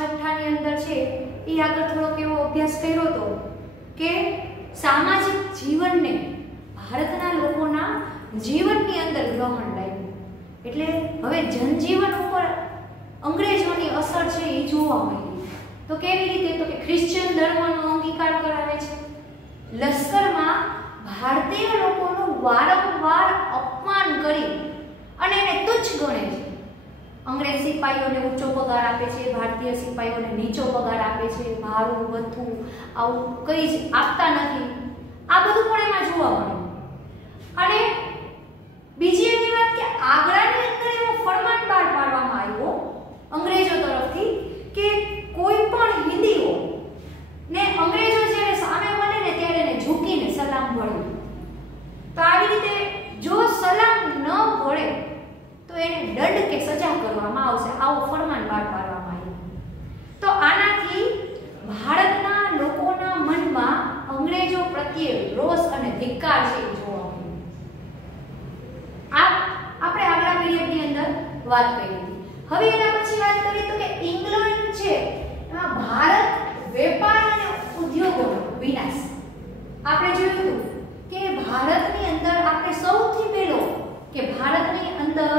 छठ्ठा ની અંદર છે એ આગળ થોડોક એવો અભ્યાસ કર્યો હતો કે સામાજિક જીવનને ભારતના લોકોના જીવનની અંદર ગ્રહણ લાગ્યું, એટલે હવે જનજીવન ઉપર અંગ્રેજોની અસર છે એ જોવા મળી. તો કેવી રીતે? તો કે ખ્રિશ્ચન ધર્મનો અંગીકાર કરાવે છે, લશ્કરમાં ભારતીય લોકોનું વારંવાર અપમાન કરી અને એને તુચ્છ ગણે છે. અંગ્રેજ સિપાહીઓને ઊંચો પગાર આપે છે, ભારતીય સિપાહીઓને નીચો પગાર આપે છે, ભાડું ભથ્થું આવું કંઈ જ આપતા નથી. આ બધું પણ એમાં જોવા મળે. અને બીજી એવી વાત કે આગ્રાની અંદર એવો ફરમાન બહાર પાડવામાં આવ્યો અંગ્રેજો તરફથી કે કોઈ પણ હિન્દીઓ ને અંગ્રેજો જ્યારે સામે મળે ને ત્યારે એને ઝૂકીને સલામ ભળવું. તો આવી રીતે જો સલામ ન ભળે તો એને દંડ કે સજા કરવામાં આવશે, આવો ફરમાન બહાર પાડવામાં આવ્યું. તો આનાથી ભારતના લોકોના મનમાં અંગ્રેજો પ્રત્યે રોષ અને ધિક્કાર છે જોવા મળ્યો. આપણે આગલા પીરિયડની અંદર વાત કરી હતી. હવે એના પછી વાત કરીએ તો કે ઇંગ્લેન્ડ છે એમાં ભારત વેપાર અને ઉદ્યોગોનો વિનાશ. આપણે જોયું કે ભારતની અંદર આપણે સૌથી પહેલો કે ભારતની અંદર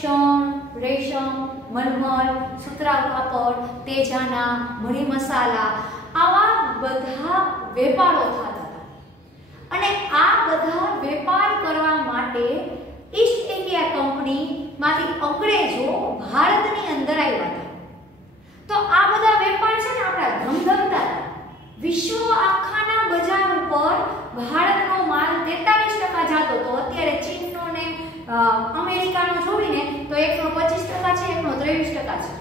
શણ, રેશમ, મલમલ, સુતરાઉ કાપડ, તેજાના, મરી મસાલા આવા બધા વેપારો થતા હતા. અને આ બધા વેપાર કરવા માટે ઈસ્ટ ઇન્ડિયા કંપની માંથી અંગ્રેજો ભારતની અંદર આવ્યા હતા. તો આ બધા વેપાર છે ને આપણા ધમધમતા હતા. વિશ્વ આખાના બજાર ઉપર ભારતનો માલ 43% જતો હતો. અત્યારે ચીનનો ને અમેરિકાનો જોઈને તો એકનો 25% છે, એકનો 23% છે.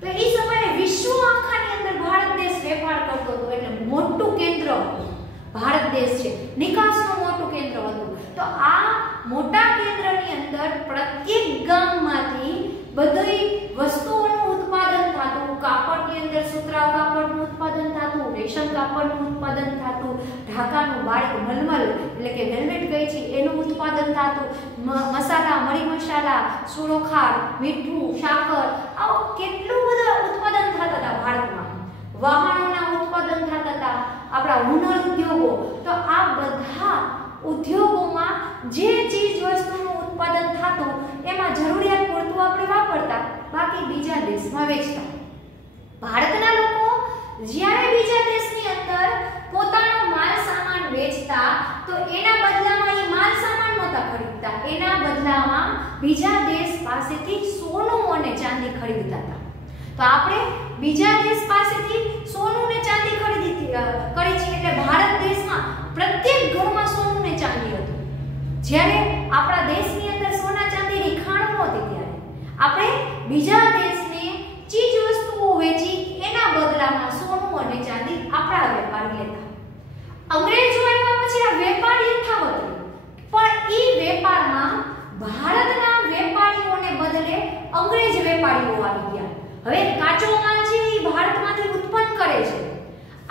તો એ સમયે વિશ્વ આખાની અંદર ભારત દેશ વેપાર કરતો હતો, એટલે મોટું કેન્દ્ર હતું ભારત દેશ છે, નિકાસનું મોટું કેન્દ્ર હતું. તો આ મોટા કેન્દ્રની અંદર પ્રત્યેક ગામમાંથી બધી વસ્તુઓનું ઉત્પાદન થતું. કાપડની અંદર સુતરાઉ કાપડનું ઉત્પાદન થતું, રેશમ કાપડનું ઉત્પાદન થતું, ઢાકાનું બાળી મલમલ એટલે કે વેલ્વેટ કહે છે એનું ઉત્પાદન થતું, મસાલા, મરી મસાલા, સુરોખાર, મીઠું, સાકર આવું કેટલું બધું ઉત્પાદન થતા હતા ભારતમાં. વાહનોના ઉત્પાદન થતા હતા, આપણા હુનર ઉદ્યોગો. તો આ બધા ઉદ્યોગોમાં જે ચીજ વસ્તુનું ઉત્પાદન થતું એમાં જરૂરિયાત પૂરતું આપણે વાપરતા, બાકી બીજા દેશમાં વેચતા. ભારતના લોકો જ્યારે બીજા દેશની અંદર પોતાનો માલ સામાન વેચતા તો એના બદલામાં એ માલ સામાન નહોતા ખરીદતા, એના બદલામાં બીજા દેશ પાસેથી સોનું અને ચાંદી ખરીદતા હતા. તો આપણે બીજા દેશ પાસેથી સોનું ને ચાંદી કરી છે, એટલે ભારત દેશમાં પ્રત્યેક ઘરમાં સોનું ને ચાંદી હતું. જ્યારે આપણા દેશની અંદર સોના ચાંદીની ખાણ નહોતી ત્યારે આપણે બીજા દેશને ચીજ વસ્તુઓ વેચી એના બદલામાં સોનું અને ચાંદી આપણા વેપારી લેતા. અંગ્રેજો આવ્યા પછી આ વેપાર યથાવત રહ્યો, પણ એ વેપારમાં ભારતના વેપારીઓને બદલે અંગ્રેજ વેપારીઓ આવી ગયા. હવે કાચો માલ છે એ ભારતમાંથી ઉત્પન્ન કરે છે.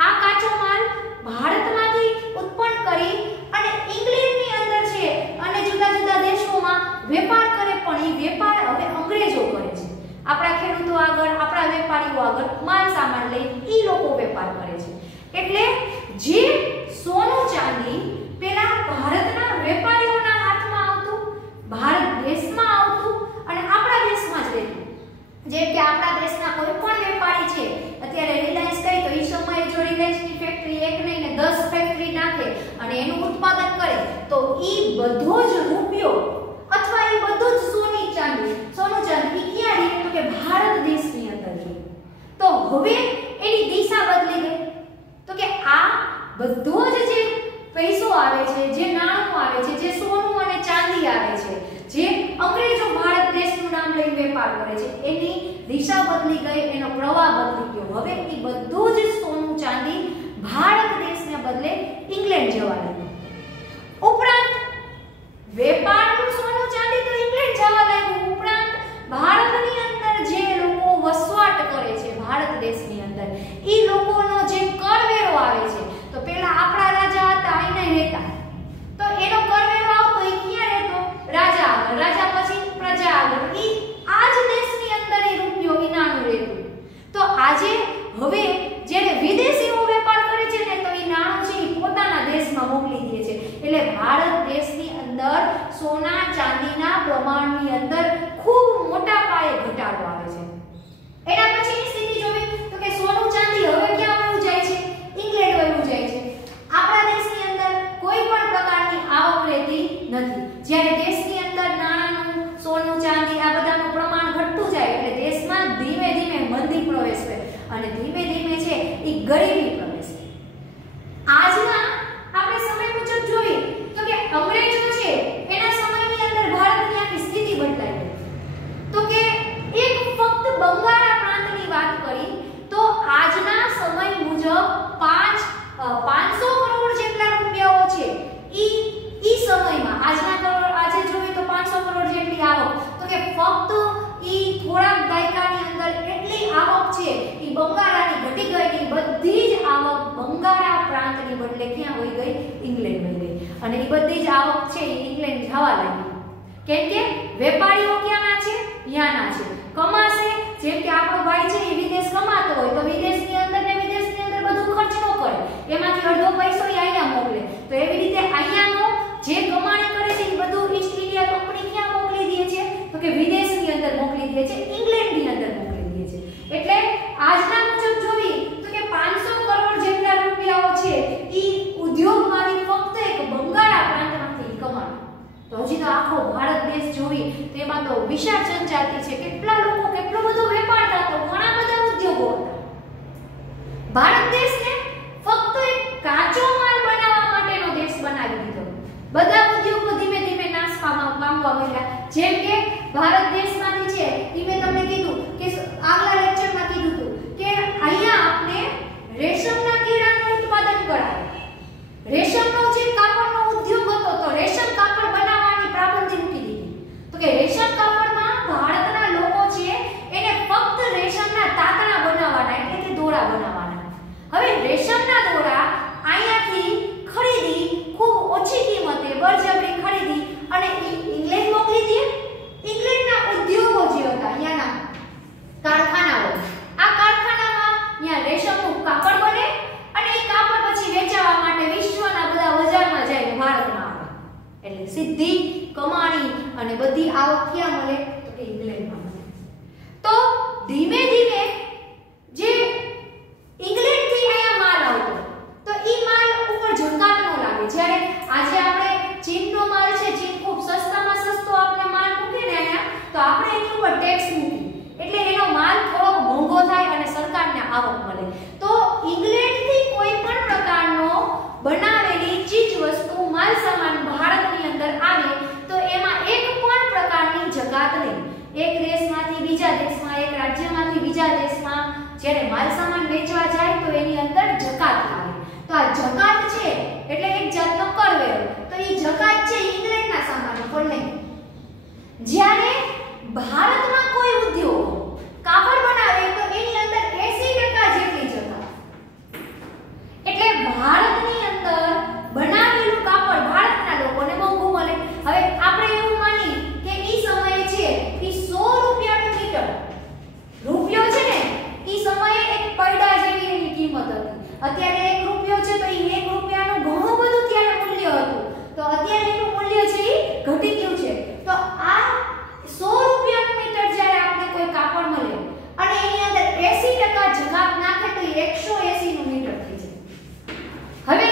આ કાચો માલ ભારતમાંથી ઉત્પન્ન કરી અને ઇંગ્લેન્ડની અંદર છે અને જુદા જુદા દેશોમાં વેપાર કરે, પણ એ વેપાર હવે અંગ્રેજો કરે છે. આપણા ખેડૂતો આગળ, આપણા વેપારીઓ આગળ માલ સામાન લઈ એ લોકો વેપાર કરે છે. એટલે જે સોનું ચાંદી પેલા ભારતના વેપારીઓના હાથમાં આવતું, ભારત દેશમાં આવતું અને આપણા દેશમાં જ રહેતું. જેમ કે આપણા દેશના કોઈ પણ વેપારી છે, અત્યારે રિલાયન્સ કહી તો એ સમયે જો રિલાયન્સની ફેક્ટરી એક નહીં ને 10 ફેક્ટરી નાખે અને એનું ઉત્પાદન કરે તો એ બધો જ રૂપિયો અથવા એ બધું જ સોનું ચાંદી ક્યાં રહે તો કે ભારત દેશની અંદર રહે. તો હવે એની દિશા બદલી ગઈ. તો કે આ બધો જ જે પૈસો આવે છે, જે નાણું આવે છે, જે સોનું અને ચાંદી આવે છે, જે અંગ્રેજો ભારત દેશનું નામ લઈને વેપાર કરે છે, એની દિશા બદલી ગઈ, એનો પ્રવાહ બદલી ગયો. હવે એ બધું જ સોનું ચાંદી ભારત દેશને બદલે ઇંગ્લેન્ડ જવા લાગ્યું. ઉપરાંત વેપારનું સોનું ચાંદી તો ઇંગ્લેન્ડ જવા લાગ્યું. ઉપરાંત ભારતની અંદર જે લોકો વસવાટ કરે છે ભારત દેશની અંદર, એ લોકોનો જે કરવેરો આવે છે, તો પેલા આપણા રાજા હતા એને રહેતા, તો એનો કરવેરો આવતો એ ક્યાં રહેતો? રાજા આગળ, રાજા પછી પ્રજા આગળ. એ આ જ દેશની અંદર એ રૂપિયો વિનાનું રહેતું. તો આ આજે હવે જ્યારે વિદેશીઓ વેપાર કરે છે ને તો એ નાણું છે એ પોતાના દેશમાં મોકલી દે છે. એટલે ભારત દેશની અંદર સોના ચાંદીના પ્રમાણની અંદર ખૂબ મોટા પાયે ઘટાડો આવે છે. એના પછીની સ્થિતિ જોવી તો કે સોનું ચાંદી હવે ક્યાં વયું જાય છે? ઇંગ્લેન્ડ વયું જાય છે. આપણા દેશની અંદર કોઈ પણ પ્રકારની આવક રહેતી નથી. જ્યારે દેશની અંદર નાણાંનું, સોનું ચાંદી આ બધાનું પ્રમાણ ઘટતું જાય એટલે દેશમાં ધીમે ધીમે મંદી પ્રવેશે અને ધીમે ધીમે છે એ ગરીબી પ્રવેશે. આજના આપણે સમય મુજબ જોઈએ તો કે અંગ્રેજો છે એના સમયની અંદર ભારતની આખી સ્થિતિ બદલાઈ ગઈ. તો કે એક ફક્ત બંગાળા પ્રાંતની વાત કરી તો આજના સમય મુજબ 500 કરોડ જેટલા રૂપિયાઓ છે ઈ સમયમાં આજે જોઈએ તો 500 કરોડ જેટલી આવક. તો કે ફક્ત ઈ થોડાક દાયકાની અંદર એટલી આવક છે ઈ બંગાળાની ઘટી ગઈ કે બધી જ આવક બંગાળા પ્રાંતની બદલે ક્યાં વહી ગઈ? ઇંગ્લેન્ડ વહી ગઈ. અને ઈ બધી જ આવક છે ઈ ઇંગ્લેન્ડ જવા લાગી. કેમ કે વેપારીઓ ક્યાંના છે? ત્યાંના છે. કમાશે જેમ કે આપણો ભાઈ છે એ વિદેશ કમાતો હોય તો વિદેશની અંદર બધું ખર્ચ ન કરે, એમાંથી અડધો પૈસો અહીંયા મોકલે. તો એવી રીતે અહીંયાનો જે કમાણી કરે છે એ બધું ઈસ્ટ ઇન્ડિયા કંપની ક્યાં મોકલી દે છે? તો કે વિદેશની અંદર મોકલી દે છે, ઇંગ્લેન્ડની અંદર મોકલી દે છે. એટલે આજના મુજબ જોઈએ તો કે 500 કરોડ જેટલા રૂપિયાઓ છે ઈ ઉદ્યોગમાંથી ફક્ત એક બંગાળા પ્રાંતમાંથી કમાય. તો હજી તો આખો ભારત દેશ જોઈએ તો એમાં તો વિશાળ જનજાતિ છે. કેટલા લોકો, કેટલો બધો વેપાર થતો, ઘણા બધા ઉદ્યોગો હતા. ભારત દેશને ફક્ત એક કાચો માલ બનાવવા માટેનો દેશ બનાવી દીધો. બધા ઉદ્યોગો ધીમે ધીમે નાશ પામવા માંડ્યા. જેમ કે ભારત દેશમાંથી છે ઈ મેં તમને કીધું કે આગલા લેક્ચરમાં કીધું હતું કે અહીંયા આપણે રેશમના કીડાનું ઉત્પાદન કરાય. રેશમનો જે કાપડનો ઉદ્યોગ હતો તો રેશમ કાપડ બનાવવાની પ્રાબંધી મૂકી દીધી. તો કે રેશમ કાપડમાં ભારતના લોકો છે એને ફક્ત રેશમના તાતણા બનાવવાના એટલે કે દોરા બનાવવાના. હવે રેશમના દોરા અહીંયાથી ખરીદી ખૂબ ઓછી કિંમતે બળજબરી ખરીદી અને ઇંગ્લેન્ડ મોકલી દે. ઇંગ્લેન્ડના ઉદ્યોગો જે હતા અહીંયાના કારખાનાઓ, આ કારખાનામાં અહીંયા રેશમનું કાપડ બને અને એ કાપડ પછી વેચાવા માટે વિશ્વના બધા બજારમાં જઈને ભારતમાં આવે. એટલે સીધી કમાણી અને બધી આવક ક્યાં મળે? તો કે ઇંગ્લેન્ડમાં મળે. તો ધીમે ધીમે જે ઇંગ્લેન્ડથી અહીંયા માલ આવતો તો ઈ માલ ઉપર જકાત ન લાગે. જ્યારે આજે આપણે ચીનનો માલ છે, ચીન ખૂબ સસ્તામાં સસ્તો આપણે માલ મૂકે ને અહીંયા તો આપણે એની ઉપર ટેક્સ મૂકી એટલે એનો માલ થોડો મોંઘો થાય અને સરકારને આવક મળે. તો ઇંગ્લેન્ડથી કોઈ પણ પ્રકારનો બનાવેલી ચીજ વસ્તુ માલ સામાન ભારતની અંદર આવે તો એમાં એક પણ પ્રકારની જકાત નહીં. એક દેશમાંથી બીજા દેશમાં, એક રાજ્યમાંથી બીજા દેશમાં જ્યારે માલ સામાન વેચવા જાય તો એની અંદર જકાત લાગે. તો આ જકાત છે એટલે એક જાતનો કરવેરો. તો એ જકાત છે ઇંગ્લેન્ડના સામાન ઉપર નહીં. જ્યારે ભારતમાં કોઈ ઉદ્યોગ કાપડ બનાવે તો એની અંદર 80% જેટલી જકાત. એટલે ભારતની અંદર બનાવેલું કાપડ ભારતના લોકોને મોંઘું મળે. હવે આપણે એવું માની કે ઈ સમયે છે ઈ 100 રૂપિયાનું મીટર. રૂપિયો છે ને ઈ સમયે એક પૈડા જેવી એની કિંમત હતી. અત્યારે 1 રૂપિયો છે તો ઈ 1 રૂપિયાનું ઘણું બધું ત્યારે મૂલ્ય હતું. તો અત્યારે એનું મૂલ્ય છે ઈ ઘટી ગયું છે. તો આ 100 રૂપિયાનું મીટર જ્યારે આપણે કોઈ કાપડ મળે અને એની અંદર 80% જકાત નાખે તો 180 નું મીટર થઈ જાય. હવે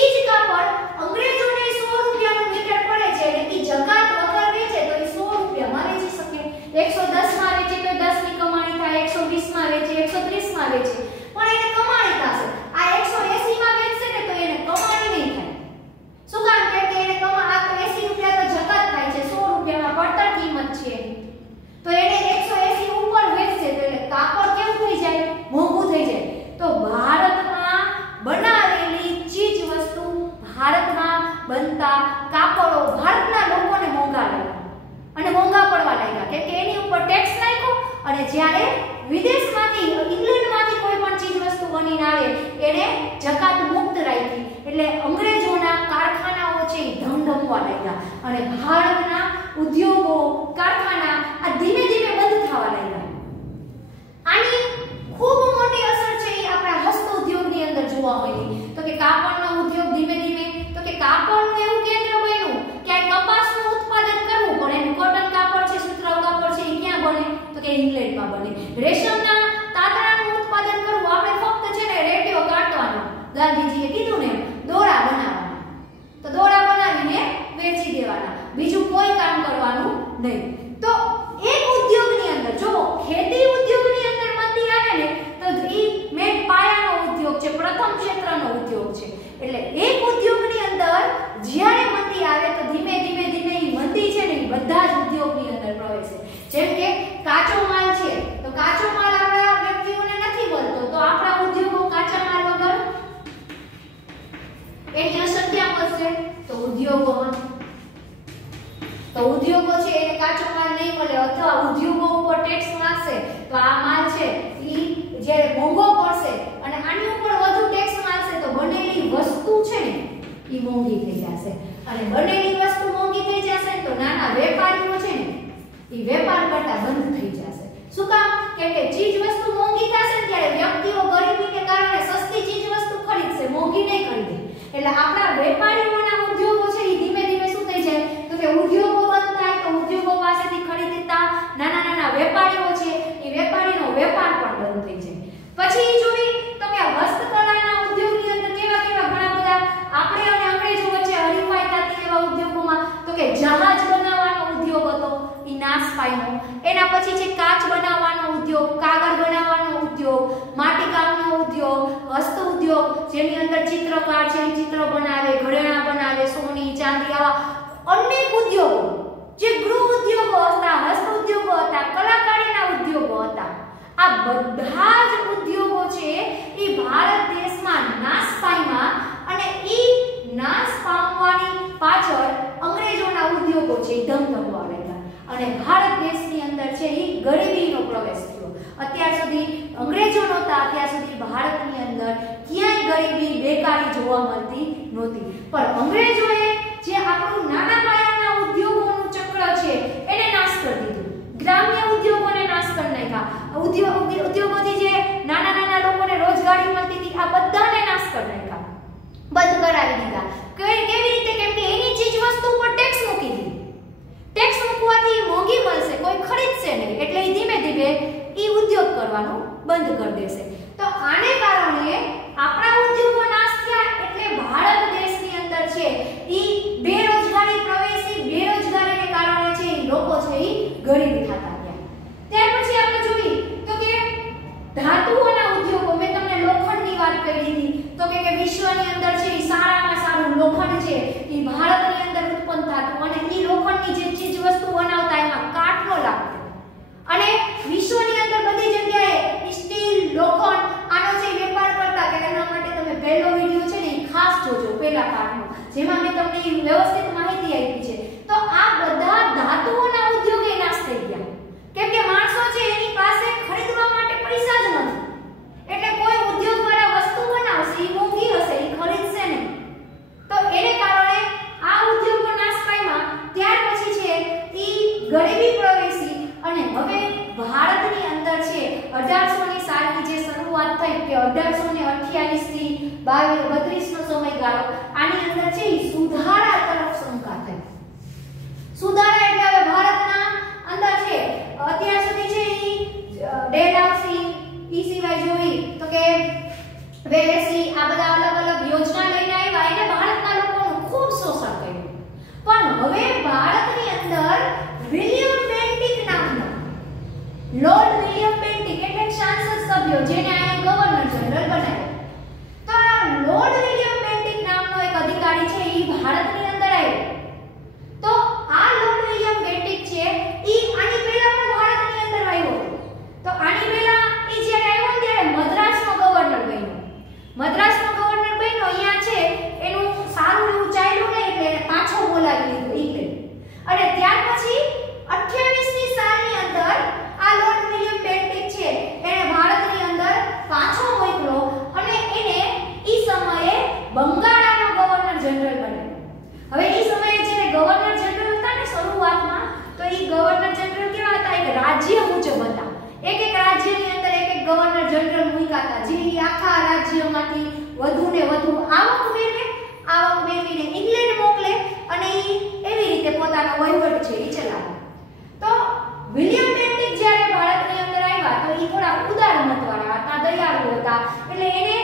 ઈ જ કાપડ અંગ્રેજોને 100 રૂપિયાનું મીટર પડે છે એટલે કે જકાત વગર વેચે તો એ 100 રૂપિયામાં વેચી શકે. 110 માં વેચે તો 10 ની કમાણી થાય, 120 માં વેચે, 130 માં વેચે પણ એને કમાણી થશે. આ 180 માં વેચશે ને તો એને કમાણી નહીં થાય. શું કારણ કે એને આ તો 80 રૂપિયા તો જકાત થાય છે, 100 રૂપિયામાં પડતર કિંમત છે તો એને 180 ઉપર વેચશે તો એટલે કાપડ કેવું થઈ જાય? મોંઘું થઈ જાય. તો ભારતમાં બનાવેલી ચીજ વસ્તુ, ભારતમાં બનતા કાપડો ભારતના લોકોને મોંઘા લાગ્યા અને મોંઘા પડવા લાગ્યા કેમ કે એની ઉપર ટેક્સ નાખ્યો. અને જ્યારે વિદેશમાંથી ઇંગ્લેન્ડમાંથી કોઈ પણ ચીજ વસ્તુ બનીને આવે એને જકાત મુક્ત રાખી એટલે અંગ્રેજોના કારખાનાઓ છે એ ધમધમવા લાગ્યા અને ભારતના ઉદ્યોગો, કારખાના આ ધીમે ધીમે બંધ થવા લાગ્યા. આની ખૂબ મોટી નહીં. તો એક ઉદ્યોગની અંદર જો ખેતી ઉદ્યોગની અંદર મંદી આવે ને તો ઈ મેન પાયાનો ઉદ્યોગ છે, પ્રથમ ક્ષેત્રનો ઉદ્યોગ છે. એટલે એક ઉદ્યોગની અંદર જ્યારે મંદી આવે તો ધીમે ધીમે ધીમે ઈ મંદી છે ને બધા જ ઉદ્યોગની અંદર પ્રવેશે. જેમ કે કાચો માલ છે તો કાચો માલ આપણા વ્યક્તિઓને નથી મળતો તો આપણા ઉદ્યોગો કાચા માલ વગર એની અસર ક્યાં પડશે? તો ઉદ્યોગોમાં. તો ઉદ્યોગો છે એને કાચો માલ નહીં મળે અથવા ઉદ્યોગો ઉપર ટેક્સ નાખશે તો આ માલ છે ઈ જે મોંઘો પડશે અને આની ઉપર વધુ ટેક્સ નાખશે તો બનેલી વસ્તુ છે ને ઈ મોંઘી થઈ જશે. અને બનેલી વસ્તુ મોંઘી થઈ જશે તો નાના વેપારીઓ છે ને ઈ વેપાર કરતા બંધ થઈ જશે. શું કામ? કેમ કે ચીજ વસ્તુ મોંઘી થશે ને ત્યારે વ્યક્તિઓ ગરીબીને કારણે સસ્તી ચીજ વસ્તુ ખરીદશે, મોંઘી નહીં ખરીદે. એટલે આપણા વેપારીઓના ઉદ્યોગો છે ઈ ધીમે ધીમે શું થઈ જાય તો કે ઉદ્યોગો બંધ થાય તો ઉદ્યોગો પાસેથી ખરીદતા નાના નાના વેપારીઓ છે એ વેપારીનો વેપાર પણ બંધ થઈ જાય. પછી જોઈ તો કે હસ્તકલાના ઉદ્યોગની અંદર કેવા કેવા ઘણા બધા આપણે અને અંગ્રેજો વચ્ચે હરીફાઈ થતી એવા ઉદ્યોગોમાં તો કે જહાજ બનાવવાનો ઉદ્યોગ હતો ઈ નાશ પામ્યો. એના પછી છે કાચ બનાવવાનો ઉદ્યોગ, કાગળ બનાવવાનો ઉદ્યોગ, માટીકામનો ઉદ્યોગ, હસ્ત ઉદ્યોગ જેની અંદર ચિત્રકાર છે ચિત્ર બનાવે, ઘરેણાં બનાવે, સોની ચાંદી આવા અનેક ઉદ્યોગો જે ગૃહ ઉદ્યોગો હતા, હસ્ત ઉદ્યોગો હતા, કલાકારીના ઉદ્યોગો હતા. આ બધા જ ઉદ્યોગો છે એ ભારત દેશમાં નાશ પામ્યા અને ઈ નાશ પામવાની પાછળ અંગ્રેજોના ઉદ્યોગો છે એ ધમધમવા લાગ્યા અને ભારત દેશની અંદર છે એ ગરીબીનો પ્રવેશ થયો. અત્યાર સુધી અંગ્રેજો નહોતા ત્યાં સુધી ભારતની અંદર ક્યાંય ગરીબી બેકારી જોવા મળતી નહોતી. પણ અંગ્રેજોએ જે આપણું નાના પાયાના ઉદ્યોગોનું ચક્ર છે એને નાશ કરી દીધું. ગ્રામ્ય ઉદ્યોગોને નાશ કરી નાખ્યા. ઉદ્યોગોથી જે નાના નાના લોકોને રોજગારી મળતી હતી આ બધાને નાશ કરી નાખ્યા, બંધ કરાવી દીધા. કેવી રીતે? કેમ કે એની ચીજ વસ્તુ ઉપર ટેક્સ મૂકી દીધી. ટેક્સ મૂકવાથી મોંઘી મળશે, કોઈ ખરીદશે નહીં એટલે ધીમે ધીમે ઈ ઉદ્યોગ કરવાનું બંધ કરી દેશે. તો આને કારણે આપણા ઉદ્યોગો નાશ થયા એટલે ભારત દેશની અંદર છે ઈ બેરોજગારી પ્રવેશી. બેરોજગારીને કારણે છે ઈ લોકો છે ઈ ગરીબ થતા ગયા. ત્યાર પછી આપણે જોઈ તો કે ધાતુઓના ઉદ્યોગો, મેં તમને લોખંડની વાત કરી દીધી તો કે વિશ્વની અંદર છે ઈ સારામાં સારું લોખંડ છે ઈ ભારતની અંદર ઉત્પન્ન થતું અને ઈ લોખંડની જે ચીજ વસ્તુ બનાવતા એમાં કાટનો લાગતો અને વિશ્વની અંદર બધી જગ્યાએ સ્ટીલ, લોખંડ આનો જે વેપાર કરતા કે એના માટે તમે પહેલો વિડિયો છે ને ઈ ખાસ જોજો પહેલા પાર્ટનો, જેમાં મેં તમને ઈ વ્યવસ્થિત માહિતી આપી છે. તો આ બધા ધાતુઓના ઉદ્યોગે નાશ થઈ ગયા કેમ કે માણસો છે એની પાસે ખરીદવા માટે પૈસા જ નથી એટલે કોઈ ઉદ્યોગ વાળા વસ્તુ બનાવશે ઈ મોંઘી હશે ઈ ખરીદશે નહીં. તો એને કારણે આ ઉદ્યોગો નાશ પામ્યા. ત્યાર પછી છે ઈ ગરીબી પ્રવેશી અને હવે ભારતની અંદર છે 1800 ની સાલની જે શરૂઆત થઈ કે 1828 થી 32 નો સમયગાળો, આની અંદર છે ઈ સુધારા તરફ શંકા થઈ. સુધારા એટલે હવે ભારતના અંદર છે અત્યાર સુધી છે ઈ ડેલ હાઉસિંગ ઈ સિવાય જોઈ તો કે વેલેસી આ બધા અલગ અલગ યોજના લઈને આવ્યા એને ભારતના લોકોનું ખૂબ શોષણ કર્યું. પણ હવે ભારતની અંદર વિલિયમ બેન્ટિક નામનો લોર્ડ વિલિયમ બેન્ટિક એટલે સાંસદ સભ્ય જેને આ ગવર્નર જનરલ બનાવ્યો. તો આ લોર્ડ વિલિયમ બેન્ટિક નામનો એક અધિકારી છે ઈ ભારતની અંદર આવ્યો. તો આ લોર્ડ વિલિયમ બેન્ટિક છે ઈ આની પહેલા પણ ભારતની અંદર આવ્યો. તો આની પહેલા ઈ જ્યારે આવ્યો ત્યારે મદ્રાસનો ગવર્નર બન્યો. મદ્રાસનો ગવર્નર બન્યો અહીંયા છે એનું સારું એવું ચાલ્યું નહીં એટલે એને પાછો બોલાવી લીધો ઇંગ્લેન્ડ. અને ત્યાર પછી 28 ની સાલની અંદર આ લોર્ડ વિલિયમ બેન્ટિક છે એને ભારતની અંદર પાછો મોકલ્યો અને એને ઈ સમયે બંગાળાનો ગવર્નર જનરલ બનાવ્યો. હવે ઈ સમયે જ્યારે ગવર્નર જનરલ હતા ને શરૂઆતમાં તો ઈ ગવર્નર જનરલ કેવા હતા? એક રાજ્ય મુજબ હતા. એક એક રાજ્યની અંદર એક એક ગવર્નર જનરલ મૂક્યા હતા જે આખા રાજ્યમાંથી વધુ ને વધુ આવક મેળવીને ઇંગ્લેન્ડ મોકલે અને ઈ એવી રીતે પોતાનો વહીવટ છે ઈ ચલાવે. તો વિલિયમ બેન્ટિક જ્યારે ભારતની અંદર આવ્યા તો ઈ થોડા ઉદાર મતવાળા હતા, દયાળુ હતા એટલે એને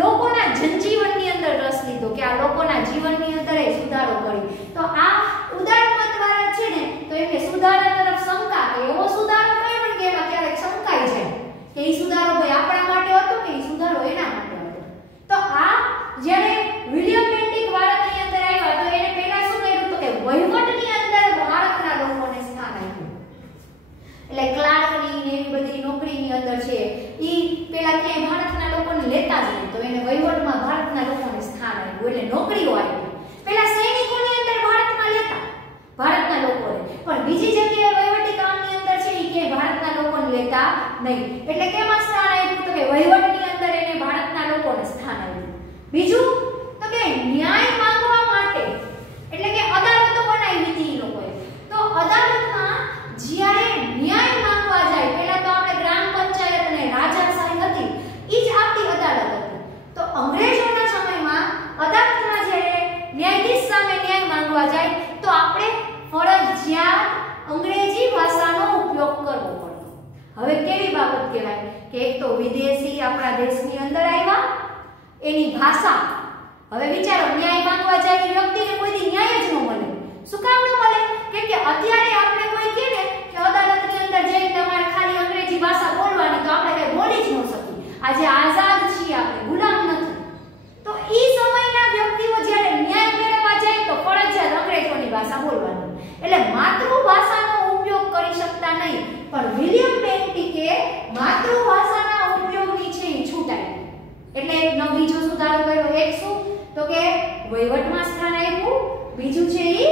લોકોના જનજીવનની અંદર રસ લીધો કે આ લોકોના જીવનની અંદર એ સુધારો કરી. તો આ ઉદાર મતવાળા છે ને તો એમને સુધારા તરફ શંકા કે એવો સુધારો કઈ પણ કે એમાં ક્યારેક શંકાઈ જાય કે એ સુધારો ભાઈ આપણા માટે હતો કે એ સુધારો એના માટે હતો. તો આ જ્યારે વિલિયમ બેન્ટિક ભારતની અંદર આવ્યા તો એને પહેલા શું કર્યું તો કે વહીવટની અંદર ભારતના લોકોને સ્થાન આપ્યું. એટલે ક્લાર્કની ને એવી બધી નોકરીની અંદર છે ઈ પહેલા ક્યાંય ભારતના લોકોને લેતા જ નહીં, તો એને વહીવટમાં ભારતના લોકોને સ્થાન આપ્યું એટલે નોકરીઓ આપી. પહેલા સૈનિકોની અંદર ભારતમાં લેતા ભારતના લોકોને, પણ બીજી જગ્યાએ વહીવટી કામની અંદર છે ઈ ક્યાંય ભારતના લોકોને લેતા નહીં. એટલે કેમાં સ્થાન આપ્યું તો કે વહીવટની અંદર એને ભારતના લોકોને સ્થાન આપ્યું. બીજું તો કે ન્યાય માંગવા માટે એટલે કે અદાલતો બનાવી હતી ઈ લોકોએ. તો અદાલતમાં જ્યારે ન્યાય માંગવા જાય, પહેલા તો આપણે ગ્રામ પંચાયત અને રાજાશાહી હતી ઈ જ આપણી અદાલત હતી. તો અંગ્રેજોના સમયમાં અદાલતમાં જ્યારે ન્યાયાધીશ સામે ન્યાય માંગવા જાય તો આપણે ફરજિયાત અંગ્રેજી ભાષાનો ઉપયોગ કરવો પડતો. હવે કેવી બાબત કહેવાય કે એક તો વિદેશી આપણા દેશની અંદર આવ્યા, એની ભાષા. હવે વિચારો, ન્યાય માંગવા જાય વ્યક્તિને કોઈ ન્યાય જ ન મળે. શું કામ ન મળે? કેમ કે અત્યારે આપણે કોઈ કહે ને કે અદાલતની અંદર જઈને તમારે ખાલી અંગ્રેજી ભાષા બોલવાની, તો આપણે કઈ બોલી જ ન શકીએ. આજે આઝાદ છીએ, આપણે ગુલામ નથી. તો ઈ સમયના વ્યક્તિઓ જ્યારે ન્યાય મેળવવા જાય તો ફરજિયાત અંગ્રેજોની ભાષા બોલવાની, એટલે માતૃભાષાનો ઉપયોગ કરી શકતા નહીં. પણ વિલિયમ બેન્ટિકે માતૃભાષાના ઉપયોગની છે એ છૂટ આપી. એટલે એકનો બીજો સુધારો કર્યો. એક શું તો કે વહીવટમાં સ્થાન આપ્યું, બીજું છે એ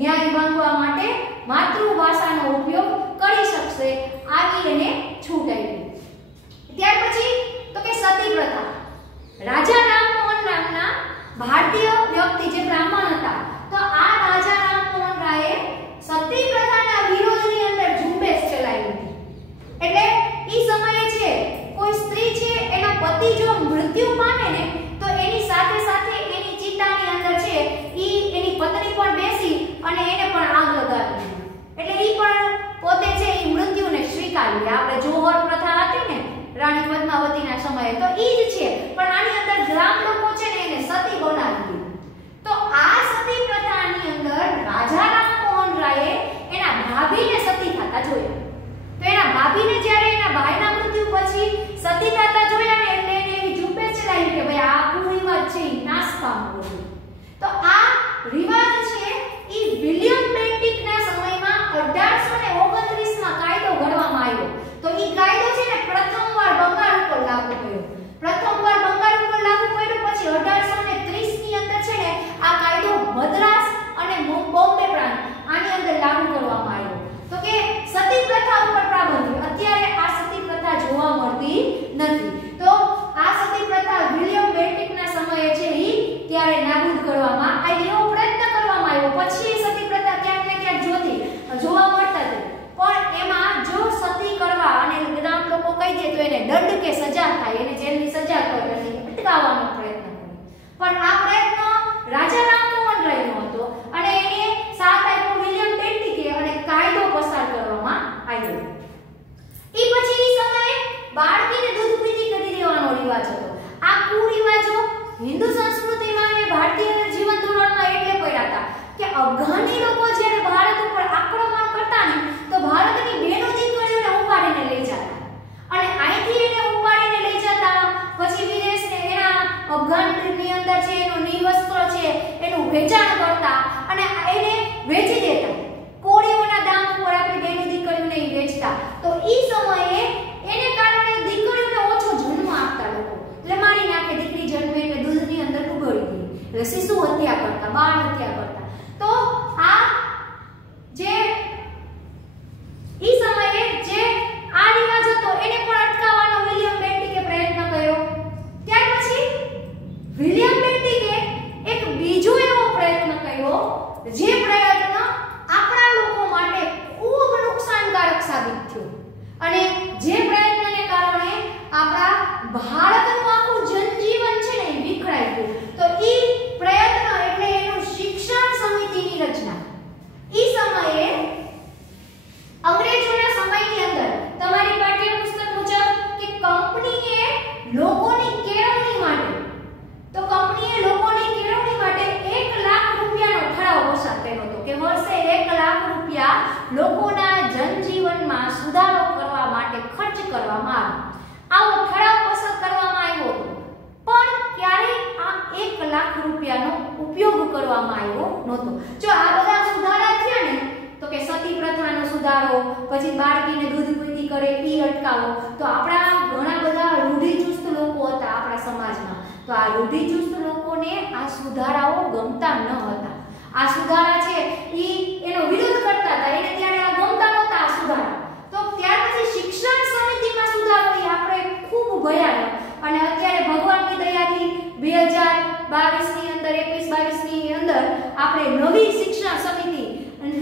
ન્યાય માંગવા માટે માતૃભાષાનો ઉપયોગ કરી શકશે આવી એને છૂટ આપી. ત્યાર પછી તો કે સતી પ્રથા. રાજા રામમોહન નામના ભારતીય વ્યક્તિ જે બ્રાહ્મણ હતા, તો આ રાજા રામમોહન રાયે સતી પ્રથાના વિરોધની અંદર ઝુંબેશ ચલાવી હતી. એટલે ઈ સમયે છે કોઈ સ્ત્રી છે એનો પતિ જો મૃત્યુ પામે ને તો એની સાથે સાથે એની ચિતાની અંદર છે ઈ એની પત્ની પણ બેસી અને એને પણ આગ લગાવી. એટલે ઈ પણ પોતે છે ઈ મૃત્યુને સ્વીકારી. આપણે જોહર પ્રથા હતી ને રાણી પદ્માવતીના સમયે, તો ઈ જ છે, પણ આની અંદર ગ્રામ લોકો છે ને એને સતી બનાવી. તો આ સતી પ્રથાની અંદર રાજા રામમોહન રાયે એના ભાભીને સતી થતા જોયા. તો એના ભાભીને જ્યારે એના ભાઈના મૃત્યુ પછી સતી થતા જોયા ને એટલે એને એવી ઝુંબેશ ચલાવી કે ભાઈ આ કુરિવાજ છે ઈ નાશ પામવો જોઈએ. તો આ રિવાજ છે ઈ વિલિયમ બેન્ટિકના સમયમાં 1829માં કાયદો ઘડવામાં આવ્યો. તો ઈ કાયદો છે ને પ્રથમવાર બંગાળ ઉપર લાગુ પડ્યો. પ્રથમવાર બંગાળ ઉપર લાગુ પડ્યો પછી 1830 ની અંદર છે ને આ કાયદો મદ્રાસ અને બોમ્બે પ્રાંત આની અંદર લાગુ કરવામાં આવ્યો. તો કે સતી પ્રથા ઉપર પ્રતિબંધ. અત્યારે આ સતી પ્રથા જોવા મળતી નથી. તો આ સતી પ્રથા વિલિયમ બેન્ટિકના સમયે છે ઈ ત્યારે નાબૂદ કરવામાં આવી. એવો પ્રયત્ન કરવામાં આવ્યો. પછી સતી પ્રથા ક્યાંક ને ક્યાંક જોવા મળતા હતી. પણ એમાં જો સતી કરવા અને ગ્રામ લોકો કહી દે તો એને દંડ કે સજા થાય, એને જેલની સજા કરવાની અટકાવવાનો પ્રયત્ન કર્યો. પણ આ પ્રયત્ન રાજા રામમોહન રાયનો હતો અને એને સાથ આપ્યો વિલિયમ બેન્ટિકે અને કાયદો પસાર કરવામાં આવ્યો. એ પછીની સમયે બાળકીને દૂધ પીતી કરી દેવાનો રિવાજ હતો. આ કુરિવાજો હિન્દુ સંસ્કૃતિમાં અને ભારતીય જીવન ધોરણમાં એટલે પડ્યા હતા કે અફઘાની લોકો જ્યારે ભારત ઉપર આક્રમણ કરતા ને તો ભારતની બેનો દીકરીઓને ઉપાડીને લઈ જતા અને અહીંથી એને ઉપાડીને લઈ જતા પછી વિદેશને એના અફઘાનની અંદર છે એનું નિવસ્ત્ર છે એનું વેચાણ કરતા અને એને વેચી દેતા. કોળીઓના દામ ઉપર આપણી બેનો દીકરીઓને વેચતા. તો ઈ સમયે એને કારણે દીકરીઓને ઓછો જન્મ આપતા લોકો, એટલે મારી નાખે દીકરી જન્મે એટલે દૂધની અંદર ડૂબાડી દે, એટલે શિશુ હત્યા કરતા, બાળ હત્યા કરતા. તો આ જે ઈ સમયે જે આ રિવાજ હતો એને પણ અટકાવવાનો વિલિયમ બેન્ટિકે પ્રયત્ન કર્યો. ત્યાર પછી વિલિયમ બેન્ટિકે એક બીજો એવો પ્રયત્ન કર્યો જે પ્રયત્ન આપણા લોકો માટે ખૂબ નુકસાનકારક સાબિત થયો અને જે પ્રયત્નને કારણે આપણા ભારતનું આખું જનજીવન છે ને વિખરાઈ ગયું. તો ઈ પ્રયત્ન એટલે એનું શિક્ષણ સમિતિની રચના. ઈ સમયે અંગ્રેજોના સમયની અંદર તમારી પાઠ્યપુસ્તક મુજબ કે કંપનીએ લોકોની કેળવણી માટે ₹1 લાખ ઠરાવ પસાર કર્યો હતો કે વર્ષે ₹1 લાખ લોકોના કરવામાં આવ્યો નહોતો. જો આ બધા સુધારા થયા ને તો કે સતી પ્રથાનો સુધારો, પછી બાળકીને દૂધ પીતી કરે ઈ અટકાવો, તો આપણા ઘણા બધા રૂઢિચુસ્ત લોકો હતા આપણા સમાજમાં. તો આ રૂઢિચુસ્ત લોકોને આ સુધારાઓ ગમતા ન હતા. આ સુધારા છે ઈ એનો વિરોધ કરતા હતા, એને ત્યારે આ ગમતા નહોતા આ સુધારા. તો ત્યાર પછી શિક્ષણ સમિતિમાં સુધારો ઈ આપણે ખૂબ ભયાનક, અને અત્યારે ભગવાનની દયાથી 2022 ની અંદર 21-22 ની અંદર આપણે નવી શિક્ષણ સમિતિ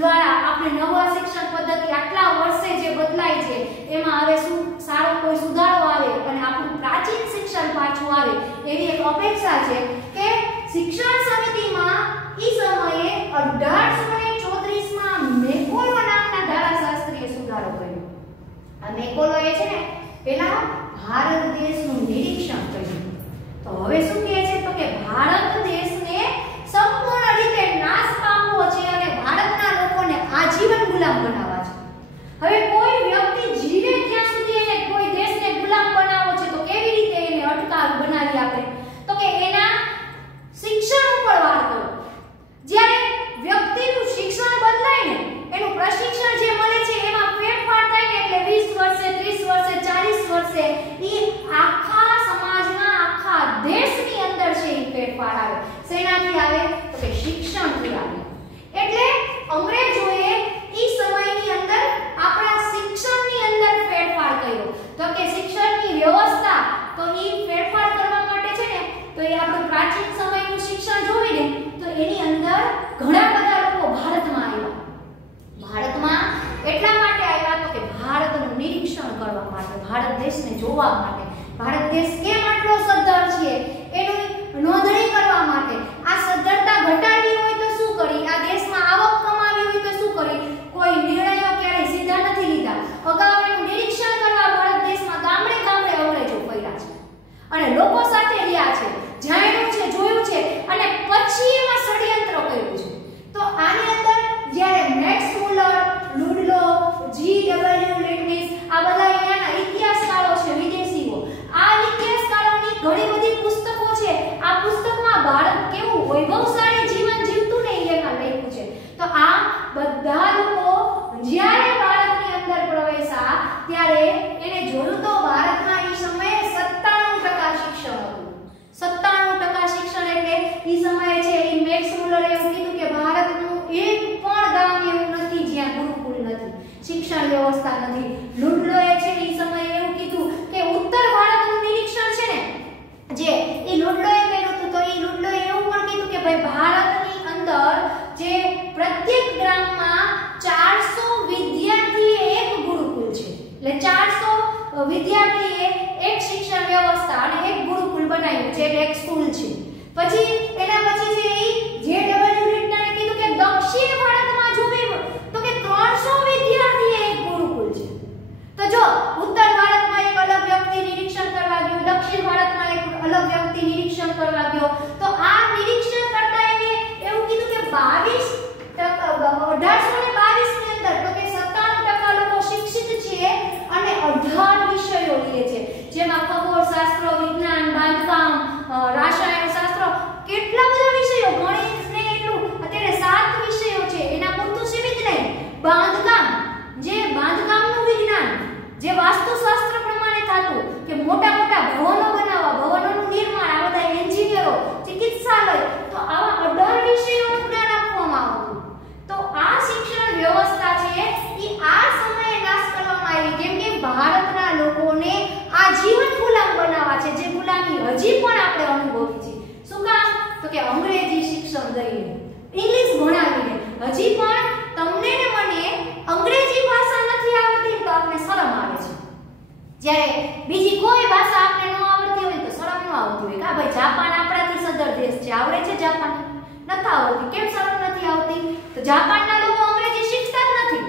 દ્વારા આપણે નવા શિક્ષણ પદ્ધતિ આટલા વર્ષે જે બદલાય છે એમાં હવે શું સારો કોઈ સુધારો આવે અને આપણું પ્રાચીન શિક્ષણ પાછું આવે એવી એક અપેક્ષા છે કે શિક્ષણ સમિતિમાં ઈ સમયે 1834 માં મેકોલો નામના ધારાશાસ્ત્રીએ સુધારો કર્યો. આ મેકોલો એ છે ને પેલા ભારત દેશનું નિરીક્ષણ કર્યું. તો હવે શું કહે છે તો કે ભારત દેશને સંપૂર્ણ રીતે નાશ પામવો છે અને ભારતના લોકોને આજીવન ગુલામ બનાવવા છે. હવે કોઈ વ્યક્તિ જીવે ત્યાં સુધી એને કોઈ દેશને ગુલામ બનાવવો છે તો કેવી રીતે એને અટકાવ બનાવી આપણે તો કે એના શિક્ષણ ઉપર વાર કરો. જ્યારે વ્યક્તિનું શિક્ષણ બદલાય ને એનું પ્રશિક્ષણ જે મળે છે એમાં ફેરફાર થાય ને એટલે 20 વર્ષે 30 વર્ષે 40 વર્ષે ઈ આખા સમાજના આખા દેશની અંદર છે ઈ ફેરફાર આવે. શેનાથી આવે તો કે શિક્ષણથી આવે. એટલે અંગ્રેજોએ ઈ સમયની અંદર આપણા શિક્ષણની અંદર ફેરફાર કર્યો. તો કે શિક્ષણની વ્યવસ્થા તો ઈ ફેરફાર કરવા માટે છે ને તો એ આપણું પ્રાચીન સમયનું શિક્ષણ જોવે ને તો એની અંદર ઘણા બધા લોકો ભારતમાં આવ્યા. ભારતમાં એટલા માટે આવ્યા તો કે ભારતનું નિરીક્ષણ કરવા માટે, ભારત દેશને જોવા માટે, ભારત દેશ કેમ આટલો સદ્ધર છે એનું નોંધણી કરવા માટે. આ સદ્ધરતા ઘટાડવી હોય તો શું કરી, આ દેશમાં આવક કમાવી હોય તો શું કરી, કોઈ નિર્ણયો ક્યારેય સીધા નથી લીધા. અગાઉ એનું નિરીક્ષણ કરવા ભારત દેશમાં ગામડે ગામડે અંગ્રેજો ફર્યા છે અને લોકો સાથે રહ્યા છે, જાણ્યું છે, જોયું છે અને પછી એમાં ષડયંત્ર કર્યું છે. તો આની અંદર જ્યારે મેક્સ મુલર, લુડલો, G.W. લેટનિસ આ બધા અહીંયાના ઇતિહાસકારો છે વિદેશીઓ. આ ઇતિહાસકારોની ઘણી બધી પુસ્તકો છે. આ પુસ્તકમાં ભારત કેવું વૈભવશાળી જીવન જીવતું ને એમાં લખ્યું છે. તો આ બધા લોકો જ્યારે ભારતની અંદર પ્રવેશા ત્યારે એને જોયું તો ભારતમાં એ સમયે 97% શિક્ષણ હતું. 97% શિક્ષણ એટલે એ સમયે છે એ મેક્સ મુલરે એવું કીધું કે ભારતનું એક પણ ગામ એવું નથી જ્યાં ગુરુકુળ નથી, શિક્ષણ વ્યવસ્થા નથી. લુડલોએ છે એ સમયે એવું કીધું કે ઉત્તર ભારતનું નિરીક્ષણ છે ને જે એ લુડલોએ કર્યું હતું. તો એ લુડલોએ એવું પણ કીધું કે ભાઈ ભારતની અંદર જે પ્રત્યેક ગ્રામમાં 400 વિદ્યાર્થીએ એક ગુરુકુળ છે. એટલે 400 વિદ્યાર્થીએ એક શિક્ષણ વ્યવસ્થા અને એક ગુરુકુળ બનાવ્યું છે, એટલે એક સ્કૂલ છે. પછી એના પછી છે એ J.W. લેટનરે કીધું કે દક્ષિણ ભારતમાં જોઈએ તો કે 300 વિદ્યાર્થીએ એક ગુરુકુળ છે. તો જો ઉત્તર ભારતમાં એક અલગ વ્યક્તિ નિરીક્ષણ કરવા ગયો, દક્ષિણ ભારતમાં એક અલગ વ્યક્તિ નિરીક્ષણ કરવા ગયો. તો આ નિરીક્ષણ કરતા એને એવું કીધું કે 1822 ની અંદર તો કે 97% લોકો શિક્ષિત છે અને 18 વિષયો લે છે, જેમાં ખગોળશાસ્ત્ર, વિજ્ઞાન, બાંધકામ, રાસાયણશાસ્ત્ર, કેટલા બધા વિષયો, ગણિત ને એટલું અત્યારે 7 વિષયો છે. એના પૂરતું સીમિત નહીં. બાંધકામ, જે બાંધકામનું વિજ્ઞાન, જે વાસ્તુશાસ્ત્ર પ્રમાણે થતું કે મોટા મોટા ભવનો બનાવવા, ભવનોનું નિર્માણ, આ બધા એન્જિનિયરો, ચિકિત્સાલય, તો આવા 18 વિષયોનું જ્ઞાન આપવામાં આવતું. તો આ શિક્ષણ વ્યવસ્થા છે એ આ સમયે નાશ કરવામાં આવી કેમ કે ભારતના લોકોને આજીવન ગુલામ બનાવવા છે, જે ગુલામી હજી પણ આપણે અનુભવી છે. શું કામ તો કે અંગ્રેજી શિક્ષણ દઈને, ઇંગ્લિશ ભણાવીને. હજી પણ તમને ને મને અંગ્રેજી ભાષા નથી આવડતી તો આપણે શરમ આવે છે. જ્યારે બીજી કોઈ ભાષા આપણે ન આવડતી હોય તો શરમ ન આવતી હોય. કા ભાઈ જાપાન આપણાથી સદ્ધર દેશ છે, આવડે છે જાપાન? નથી આવડતી. કેમ શરમ નથી આવતી? તો જાપાનના લોકો અંગ્રેજી શીખતા જ નથી.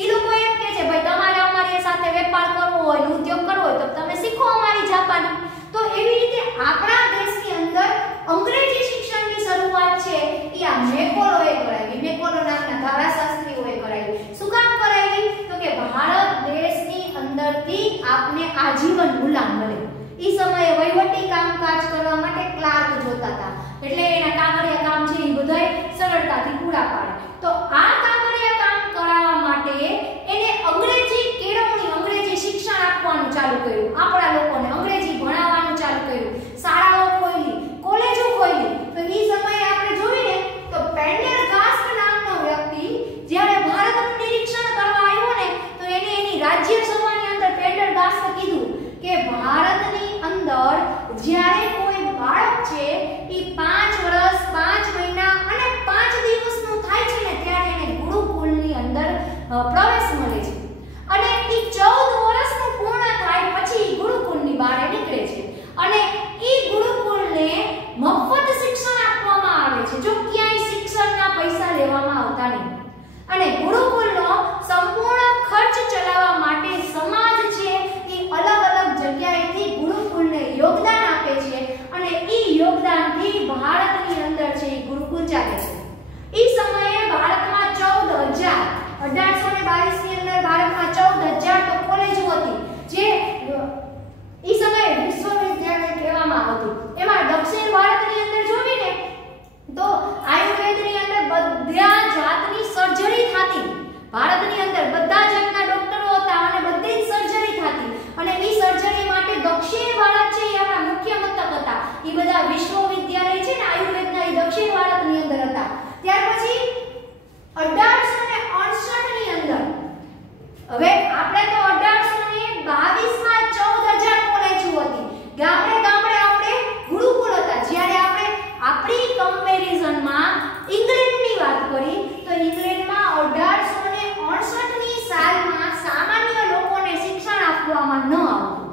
ઈ લોકો એમ કહે છે ભાઈ તમારે અમારી સાથે વેપાર કરવો હોય, ઉદ્યોગ કરવો હોય તો તમે શીખો અમારી જાપાની. તો એવી રીતે આપણા દેશની અંદર અંગ્રેજી શિક્ષણની શરૂઆત છે એ આ મેકોલોએ કરાવી. મેકોલો નામના ધારાશાસ્ત્રીઓએ કરાવી. શું કામ કરાવી તો કે ભારત દેશની અંદરથી આપને આજીવન ગુલામ બને. ઈ સમયે વહીવટી કામકાજ કરવા માટે ક્લાર્ક જોતા હતા, એટલે એના કાગળિયા કામ છે એ સરળતાથી પૂરા પાડે. તો આ કાગળિયા કામ કરાવવા માટે એને અંગ્રેજી કેળવણી, અંગ્રેજી શિક્ષણ આપવાનું ચાલુ કર્યું. આપણા લોકોને અંગ્રેજી ભણાવવાનું ચાલુ કર્યું. શાળાઓ ખોલી, કોલેજો ખોલી. તો એ સમયે આપણે જોઈએ તો પેન્ડરગાસ્ટ નામનો વ્યક્તિ જ્યારે ભારતનું નિરીક્ષણ કરવા આવ્યો ને તો એને એની રાજ્ય સભાની અંદર પેન્ડરગાસ્ટે કીધું કે ભારતની અંદર જ્યારે કોઈ બાળક છે એ 5 વર્ષ 5 મહિના અને 5 દિવસનું થાય છે ને ત્યારે એને ગુરુકુળની અંદર પ્રવેશ મળે છે અને એ 14 વર્ષનું પૂર્ણ થાય પછી ગુરુકુળની બહાર નીકળે છે અને એ ગુરુકુળને મફત શિક્ષણ આપવામાં આવે છે. જો ક્યાંય શિક્ષણના પૈસા લેવામાં આવતા નહીં. અને ગુરુકુળનો સંપૂર્ણ ખર્ચ ચલાવવા માટે સમાજ છે એ અલગ અલગ જગ્યાએથી ગુરુકુળને યોગદાન આપે છે અને એ યોગદાનથી ભારતની અંદર છે એ ગુરુકુળ ચાલે છે. એ સમયે ભારતમાં 1822 ની અંદર ભારતમાં 14,000 તો કોલેજો હતી જે એ સમયે વિશ્વવિદ્યાલય કહેવામાં આવતું. એમાં દક્ષિણ ભારતની અંદર જોઈને તો આયુર્વેદની અંદર બધા જાતની સર્જરી થતી. ભારતની અંદર બધા જાતના ડોક્ટરો હતા અને બધી જ સર્જરી થતી અને એ સર્જરી માટે દક્ષિણ ભારત છે એ આપણા મુખ્ય મથક હતા. એ બધા વિશ્વવિદ્યાલય છે ને આયુર્વેદના એ દક્ષિણ ભારતની અંદર હતા. ત્યાર પછી 1868 ની અંદર હવે આપણે તો 1822 માં 14,000 કોલેજો હતી. ગામડે ગામડે આપણે ગુરુકુળ હતા. જ્યારે આપણે આપણી કમ્પેરિઝનમાં ઇંગ્લેન્ડની વાત કરી તો ઇંગ્લેન્ડમાં 1868 ની સાલમાં સામાન્ય લોકોને શિક્ષણ આપવામાં ન આવતું.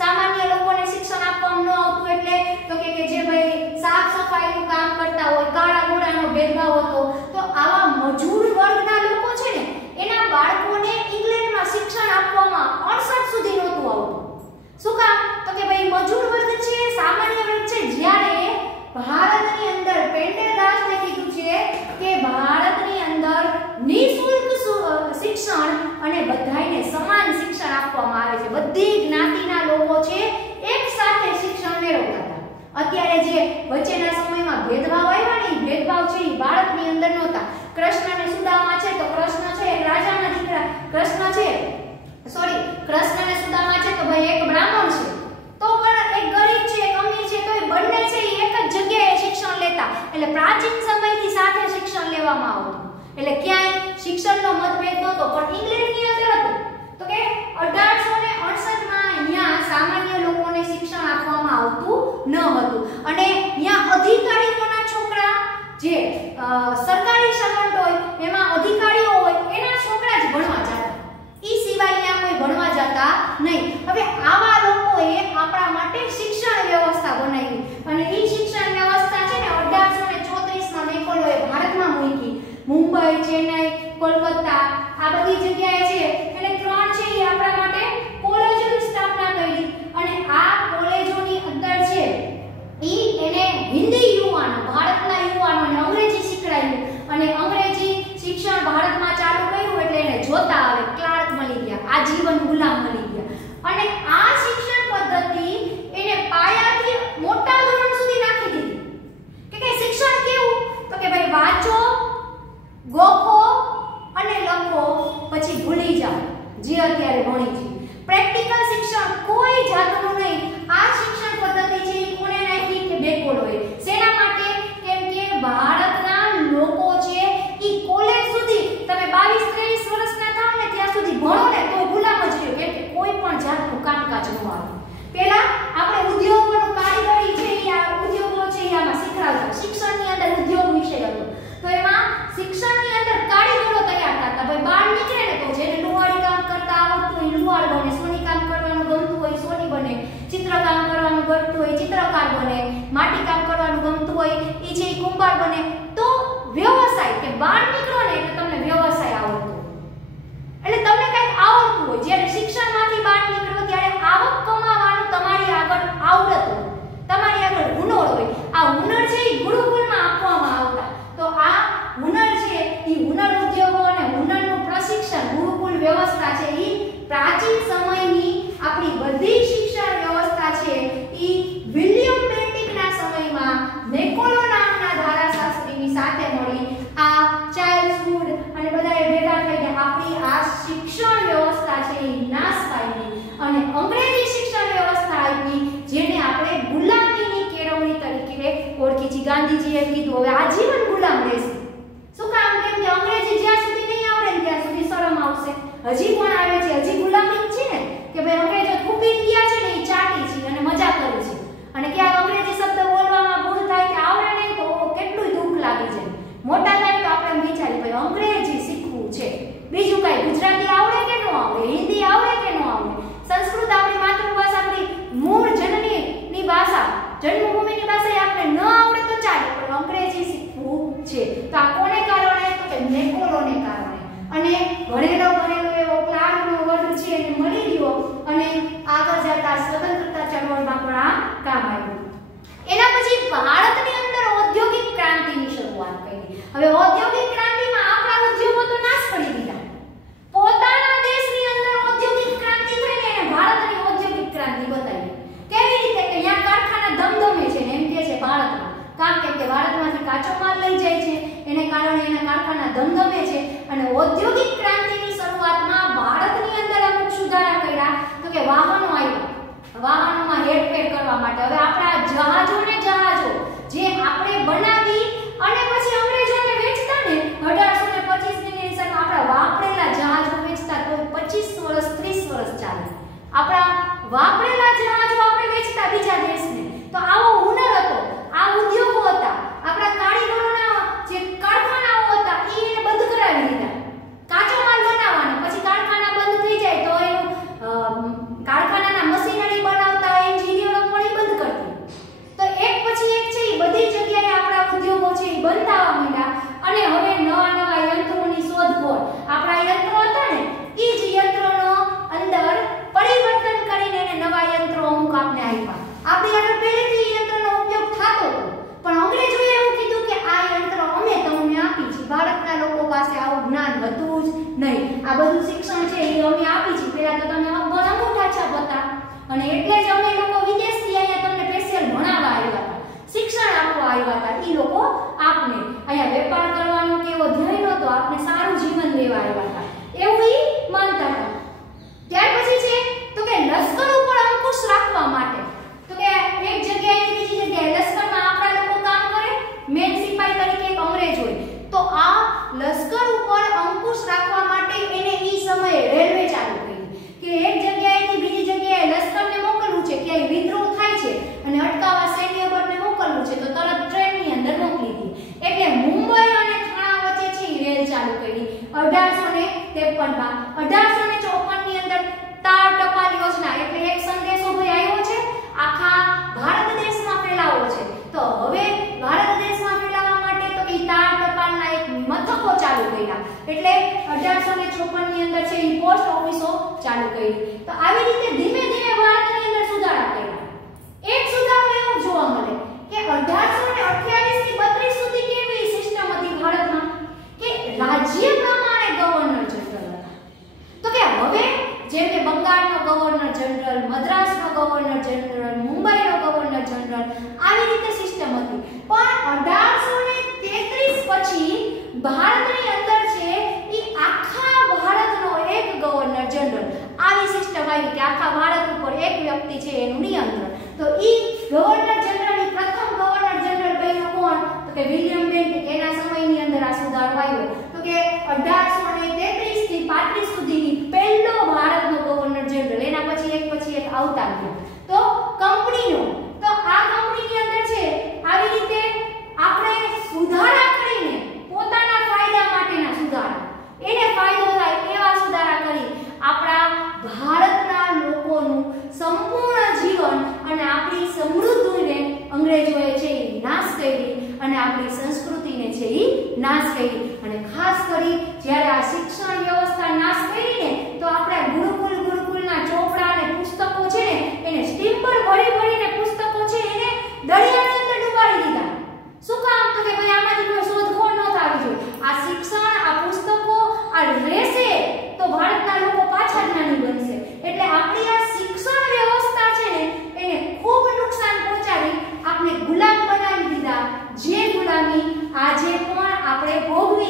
સામાન્ય લોકોને શિક્ષણ આપવામાં ન આવતું એટલે તો કે જે ભાઈ સાફ સફાઈનું કામ કરતા હોય, કાળા ગોરાનો ભેદભાવ હતો. તો આવા મજૂર વર્ગના લોકો છે ને એના બાળકોને ઇંગ્લેન્ડમાં શિક્ષણ આપવામાં 68 સુધી નહોતું આવતું. શું કામ? તો કે ભાઈ મજૂર વર્ગ છે, સામાન્ય વર્ગ છે. જ્યારે ભારતની અંદર પેન્ડરગાસ્ટે કીધું છે કે ભારતની અંદર નિઃશુલ્ક શિક્ષણ અને બધાયને સમાન શિક્ષણ આપવામાં આવે છે. બધી જ્ઞાતિના લોકો છે એક સાથે શિક્ષણ મેળવતા હતા. અત્યારે જે વચ્ચેના સમયમાં ભેદભાવ આવ્યા ને ભેદભાવ છે એ ભારતની અંદર નહોતા. કૃષ્ણ અને સુદામા છે તો કૃષ્ણ છે એક રાજાના દીકરા, કૃષ્ણ અને સુદામા છે તો ભાઈ એક બ્રાહ્મણ છે તો પણ એક ગરીબ છે એક અમીર છે તો એ બંને છે એ એક જ જગ્યાએ શિક્ષણ લેતા. એટલે પ્રાચીન સમયથી સાથે શિક્ષણ લેવામાં આવતું. એટલે ક્યાંય શિક્ષણનો મતભેદ નહોતો. પણ ઇંગ્લેન્ડની અંદર હતું તો કે 1868 માં અહીંયા સામાન્ય લોકોને શિક્ષણ આપવામાં આવતું ન હતું અને અહીંયા અધિકારીઓના છોકરા જે સરકારી સર્વન્ટ હોય એમાં અધિકારીઓ હોય એના છોકરા જ ભણવા જતા. ઈ સિવાય અહીંયા કોઈ ભણવા જતા નહીં. હવે આવા લોકોએ આપણા માટે શિક્ષણ વ્યવસ્થા બનાવી અને ઈ શિક્ષણ વ્યવસ્થા છે ને 1834 માં મેકોલોએ ભારતમાં મૂકી. મુંબઈ, ચેન્નઈ, કોલકાતા આ બધી જગ્યાએ છે એટલે 3 છે એ આપણા માટે કોલેજોની સ્થાપના કરી અને આ કોલેજોની અંદર છે ઈ એને હિન્દી યુવાનો, ભારતના યુવાનોને અંગ્રેજી શીખડાયું અને અંગ્રેજી શિક્ષણ ભારતમાં ચાલુ કર્યું એટલે એને જોતા આવે ક્લાર્ક મળી ગયા, આજીવન ગુલામ મળી ગયા. અને આ શિક્ષણ પદ્ધતિ એને પાયાથી મોટા ધોરણ સુધી નાખી દીધી. કે શિક્ષણ કેવું? તો કે ભાઈ વાંચો, ગોખો અને લખો પછી ભૂલી જાઓ જે અત્યારે ભણી છે. પ્રેક્ટિકલ શિક્ષણ કોઈ જાતનું નહીં. આ શિક્ષણ પદ્ધતિ છે એ કોણે નાખી? કે મેકોલોએ. શેના માટે? કેમ કે ભારતના લોકો છે એ કોલેજ સુધી તમે 22-23 વર્ષના થાવ ને ત્યાં સુધી ભણો ને તો ગુલામ જ રહ્યો. કેમ કે કોઈ પણ જાતનું કામકાજ ન આવે. પહેલા આપણે ઉદ્યોગોનું કારીગરી છે એ આ ઉદ્યોગો છે એ આમાં શીખવાડતા. શિક્ષણની અંદર ઉદ્યોગ વિષય હતો તો એમાં શિક્ષણની અંદર કારીગરો તૈયાર થતા. ભાઈ બહાર નીકળે ને તો જેને લુહારી કામ કરતા આવડતું હોય લુહાર બને, સોની કામ કરવાનું ગમતું હોય સોની બને, ચિત્રકામ કરવાનું ગમતું હોય ચિત્રકાર બને, માટી કામ કરવાનું ગમતું હોય એ છે એ કુંભાર બને. તો વ્યવસાય કે બહાર નીકળો ને એટલે તમને વ્યવસાય આવડતો એટલે તમને કંઈક આવડતું હોય. જ્યારે શિક્ષણમાંથી બહાર નીકળો ત્યારે આવક કમાવાનું તમારી આગળ આવડત હોય, તમારી આગળ હુનર હોય. આ હુનર છે એ ગુરુકુળમાં આપવામાં આવતા. તો આ હુનર છે એ હુનર ઉદ્યોગો અને હુનરનું પ્રશિક્ષણ ગુરુકુળ વ્યવસ્થા છે એ પ્રાચીન સમયની આપણી બધી શિક્ષણ વ્યવસ્થા છે એ વિલિયમ બેન્ટિકના સમયમાં મેકોલો નામના ધારાશાસ્ત્રીની સાથે મળી હવે આજીવન ગુલામ રહેશે. શું કામ? કેમ કે અંગ્રેજી જ્યાં સુધી નહીં આવડે ને ત્યાં સુધી શરમ આવશે. હજી પણ આવે છે, હજી ગુલામી જ છે ને કે ભાઈ અંગ્રેજો ખૂબી ગયા છે ને એ ચાટી છે અને મજા કરે છે. અને ક્યાંક અંગ્રેજી શબ્દ બોલવામાં ભૂલ થાય કે આવડે નહીં તો કેટલું દુઃખ લાગી જાય. મોટા થાય તો આપણે વિચારીએ ભાઈ અંગ્રેજી શીખવું છે, બીજું કાંઈ ગુજરાતી આવડે કે ન આવડે, હિન્દી આવડે કે ન આવડે, સંસ્કૃત આપણી માતૃભાષા, આપણી મૂળ જનનીની ભાષા, જન્મભૂમિની ભાષા આપણે ન આવડે તો ચાલે, પણ અંગ્રેજી શીખવું છે. તો આ કોને કારણે? તો કે નેપોલિયનને કારણે. અને ભણેલો એવો પ્લાનનો વર્ગ છે એને મળી ગયો અને આગળ જતા સ્વતંત્રતા ચળવળમાં પણ આ કામ આવ્યું. એના પછી ભારતની અંદર ઔદ્યોગિક ક્રાંતિની શરૂઆત કરી. હવે ઔદ્યોગિક ક્રાંતિમાં આપણા ઉદ્યોગો તો નાશ કરી દીધા. પોતાના દેશની અંદર ઔદ્યોગિક ક્રાંતિ થઈને એને ભારતની ઔદ્યોગિક ક્રાંતિ બતાવી. કેવી રીતે? કે અહીંયા કારખાના ધમધમે છે ને એમ કહે છે ભારતમાં. કામ કેમ કે ભારતમાંથી કાચો માલ લઈ જાય છે, એને કારણે એના કારખાના ધમધમે છે. અને ઔદ્યોગિક ક્રાંતિની શરૂઆતમાં ભારતની અંદર અમુક સુધારા કર્યા. તો કે વાહનો આવ્યા, વાહનોમાં હેરફેર કરવા માટે. હવે આપણા જહાજો જે આપણે બનાવી અને પછી અંગ્રેજોને વેચતા ને 1825ની નિશાન આપણા વાપરેલા જહાજો વેચતા તો 25 વર્ષ 30 વર્ષ ચાલે. આપણા વાપરેલા જહાજો આપણે વેચતા બીજા દેશને. તો આવો હુનર હતો, આ ઉદ્યોગો હતા, આપણા કારીગરોના જે કારખાનાઓ હતા એને બંધ કરાવી દીધા. કાચો માલ બનાવવાનો, પછી કારખાના બંધ થઈ જાય તો એનું કારખાનાના મશીનરી બનાવતા એન્જિનિયરો પણ બંધ કરતી. તો એક પછી એક છે એ બધી જગ્યાએ આપણા ઉદ્યોગો છે એ બંધ થવા માંડ્યા. અને હવે નવા યંત્રોની શોધખોળ. આપણા યંત્રો હતા ને એ જ યંત્રોનો અંદર પરિવર્તન કરીને એને નવા યંત્રો અમુક આપને આપ્યા. આપણી આગળ પહેલેથી યંત્રનો ઉપયોગ થતો હતો, પણ અંગ્રેજોએ એવું કીધું કે આ યંત્ર અમે તમને આપી છે. ભારતના લોકો પાસે આવું જ્ઞાન હતું જ નહીં. આ બધું શિક્ષણ છે એ અમે આપી છે. પહેલા તો તમે અંગૂઠા છાપ હતા અને એટલે જ અમે લોકો વિદેશથી અહીંયા તમને સ્પેશિયલ ભણાવવા આવ્યા હતા, શિક્ષણ આપવા આવ્યા હતા. એ લોકો આપને અહીંયા વેપાર કરવાનો કે એવો ધ્યેય નહોતો, આપને સારું જીવન દેવા આવ્યા હતા એવું એ માનતા હતા. ત્યાર પછી છે તો કે લશ્કર ઉપર અંકુશ રાખવા માટે. તો કે એક જગ્યાએથી બીજી જગ્યાએ લશ્કરમાં આપણા લોકો કામ કરે, મેન સિપાઈ તરીકે એક અંગ્રેજ હોય. તો આ લશ્કર ઉપર અંકુશ રાખવા માટે એને ઈ સમયે રેલવે ચાલુ કરી કે એક જગ્યાએથી બીજી જગ્યાએ લશ્કરને મોકલવું છે, ક્યાંય વિદ્રોહ થાય છે અને અટકાવવા સૈન્ય બળને મોકલવું છે તો તરત ટ્રેનની અંદર મોકલી દી. એટલે મુંબઈ અને થાણા વચ્ચે છે ઈ રેલ ચાલુ કરી 1853માં. 1854 ની અંદર તાર ટપાલ યોજના, એટલે એક સંદેશો ભાઈ આવ્યો છે, આખા ભારત દેશમાં ફેલાવો છે. તો હવે ભારત દેશમાં ફેલાવવા માટે તો કે તાર ટપાલના એક મથકો ચાલુ કર્યા. એટલે 1854 ની અંદર છે ઈ પોસ્ટ ઓફિસો ચાલુ કરી. તો આવી રીતે ધીમે ધીમે ભારતની અંદર સુધારા કર્યા. એક સુધારો એવો જોવા મળે કે 1828 થી 32 સુધી કેવી સિસ્ટમ હતી ભારતમાં કે રાજ્ય પ્રમાણે ગવર્નર જનરલ હતા. તો કે હવે જેમ કે બંગાળનો ગવર્નર જનરલ, મદ્રાસનો ગવર્નર જનરલ, મુંબઈનો ગવર્નર જનરલ, આવી રીતે સિસ્ટમ હતી. પણ 1833 પછી ભારતની અંદર છે ઈ આખા ભારતનો એક ગવર્નર જનરલ, આવી સિસ્ટમ આવી કે આખા ભારત ઉપર એક વ્યક્તિ છે એનું નિયંત્રણ. તો ઈ ગવર્નર જનરલ, ઈ પ્રથમ ગવર્નર જનરલ બન્યો કોણ? તો કે વિલિયમ બેન્ટિક. એના સમયની અંદર આ સુધારો આવ્યો. તો કે 1833 થી 35 સુધી પહેલો ભારતનો ગવર્નર જનરલ. એના પછી એક આવતા ગયા. તો કંપનીનો, તો આ કંપનીની અંદર છે આવી રીતે આપણે સુધારા કરીને પોતાના ફાયદા માટેના સુધારા, એને ફાયદો થાય એવા સુધારા કરી આપણા ભારતના લોકોનું સંપૂર્ણ જીવન અને આપણી સમૃદ્ધિને અંગ્રેજોએ છે એ નાશ કરી અને આપણી સંસ્કૃતિને છે એ નાશ કરી. અને ખાસ કરી જ્યારે આ શિક્ષણ વ્યવસ્થા નાશ કરીને તો આપણે ગુરુકુલના ચોપડા અને પુસ્તકો છે ને એને સ્ટીમ પર ભરીને પુસ્તકો છે એને દરિયાની અંદર ડૂબાડી દીધા. શું કામ? તો કે ભાઈ આમાંથી કોઈ શોધખોળ ન થવી જોઈએ. આ શિક્ષણ, આ પુસ્તકો આ રહેશે તો ભારતના લોકો પાછા જ્ઞાની બનશે. એટલે આપણી આ શિક્ષણ વ્યવસ્થા છે ને એને ખૂબ નુકસાન પહોંચાડી આપણે ગુલામ બનાવી દીધા. જે ગુલામી આજે પણ આપણે ભોગવી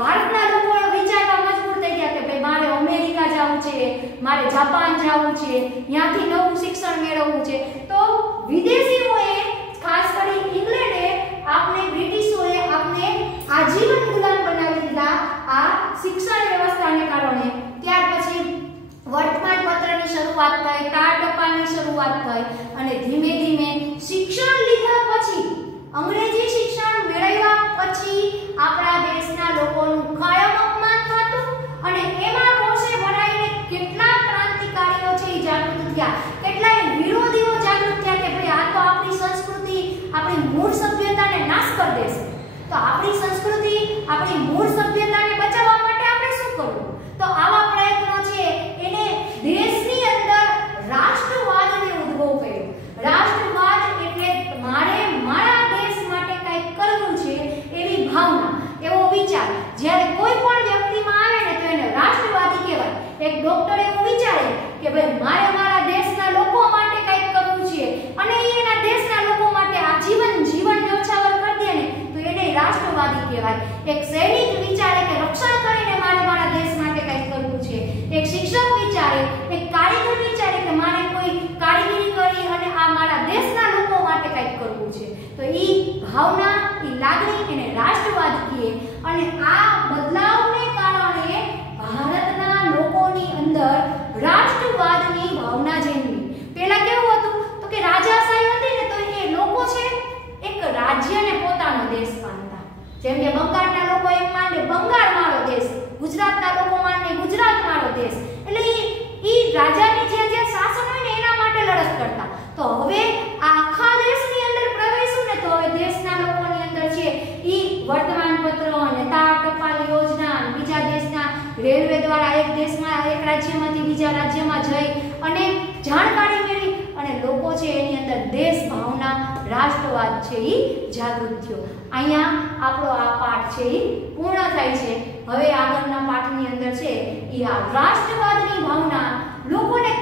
ભારતના લોકો વિચારવા મજબૂર થઈ ગયા કે ભાઈ મારે અમેરિકા જવું છે, મારે જાપાન જવું છે, ત્યાંથી નવું શિક્ષણ મેળવવું છે. તો વિદેશીઓએ ખાસ કરી ઇંગ્લેન્ડે આપણે બ્રિટિશોએ આપણે આજીવન ગુલામ બનાવી દીધા આ શિક્ષણ વ્યવસ્થાને કારણે. ત્યાર પછી વર્તમાન પત્રની શરૂઆત થઈ, તાર ટપાલની શરૂઆત થઈ અને ધીમે ધીમે શિક્ષણ લીધા પછી અંગ્રેજી શિક્ષણ મેળવ્યા પછી આપણા દેશના લોકોનું કાયમ અપમાન થતું અને એમાં રોષે ભરાઈને કેટલા ક્રાંતિકારીઓ છે એ જાગૃત થયા, કેટલાય વિરોધીઓ જાગૃત થયા કે ભાઈ આ તો આપણી સંસ્કૃતિ, આપણી મૂળ સભ્યતાને નાશ કરી દેશે. તો આપણી સંસ્કૃતિ, આપણી મૂળ સભ્યતાને બચાવવા માટે આપણે શું કરવું? તો આવા પ્રયત્નો છે એને દેશની અંદર રાષ્ટ્રવાદને ઉદ્ભવ કર્યો. રાષ્ટ્રવાદ એટલે મારે મારા દેશ માટે કંઈક કરવું છે એવી ભાવના, એવો વિચાર જ્યારે કોઈ પણ વ્યક્તિમાં આવે ને તો એને રાષ્ટ્રવાદી કહેવાય. એક ડોક્ટર એવું વિચારે કે ભાઈ મારે મારા દેશના લોકો માટે કંઈક કરવું છે અને એના દેશના લોકો માટે આજીવન જીવન ન્યોછાવર કરી દે ને તો એને રાષ્ટ્રવાદી કહેવાય. એક સૈનિક વિચારે કે રક્ષણ કરીને મારે મારા દેશ માટે કંઈક કરવું છે. એક શિક્ષક વિચારે, એક કારીગર વિચારે કે મારે કોઈ કારીગરી કરી અને આ મારા દેશના લોકો માટે કંઈક કરવું છે. તો ઈ ભાવના, ઈ લાગણી એને રાષ્ટ્રવાદ કહે. અને આ બદલાવને કારણે ભારતના લોકોની અંદર રાષ્ટ્રવાદની ભાવના જન્મી. પહેલા કેવું હતું તો કે રાજાશાહી હતી ને તો એ લોકો છે એક રાજ્યને પોતાનો દેશ માનતા. જેમ કે બંગાળના લોકો એમ માને બંગાળ મારો દેશ, ગુજરાતના લોકો માને ગુજરાત મારો દેશ. એટલે ઈ રાજાની જે શાસન હોય ને એના માટે લડત કરતા. તો હવે આખા દેશની અંદર પ્રવેશું ને તો હવે દેશના લોકોની અંદર છે ઈ વર્તમાનપત્ર અને તાર ટપાલ યોજના, બીજા દેશના રેલવે દ્વારા એક દેશમાં એક રાજ્યમાંથી બીજા રાજ્યમાં જઈ અને જાણકારી મેળવી અને લોકો છે એની અંદર દેશ ભાવના, રાષ્ટ્રવાદ છે ઈ જાગૃત થયો. અહીંયા આપણો આ પાઠ છે ઈ પૂર્ણ થાય છે. હવે આગળના પાઠની અંદર છે ઈ આ રાષ્ટ્રવાદની ભાવના લોકોને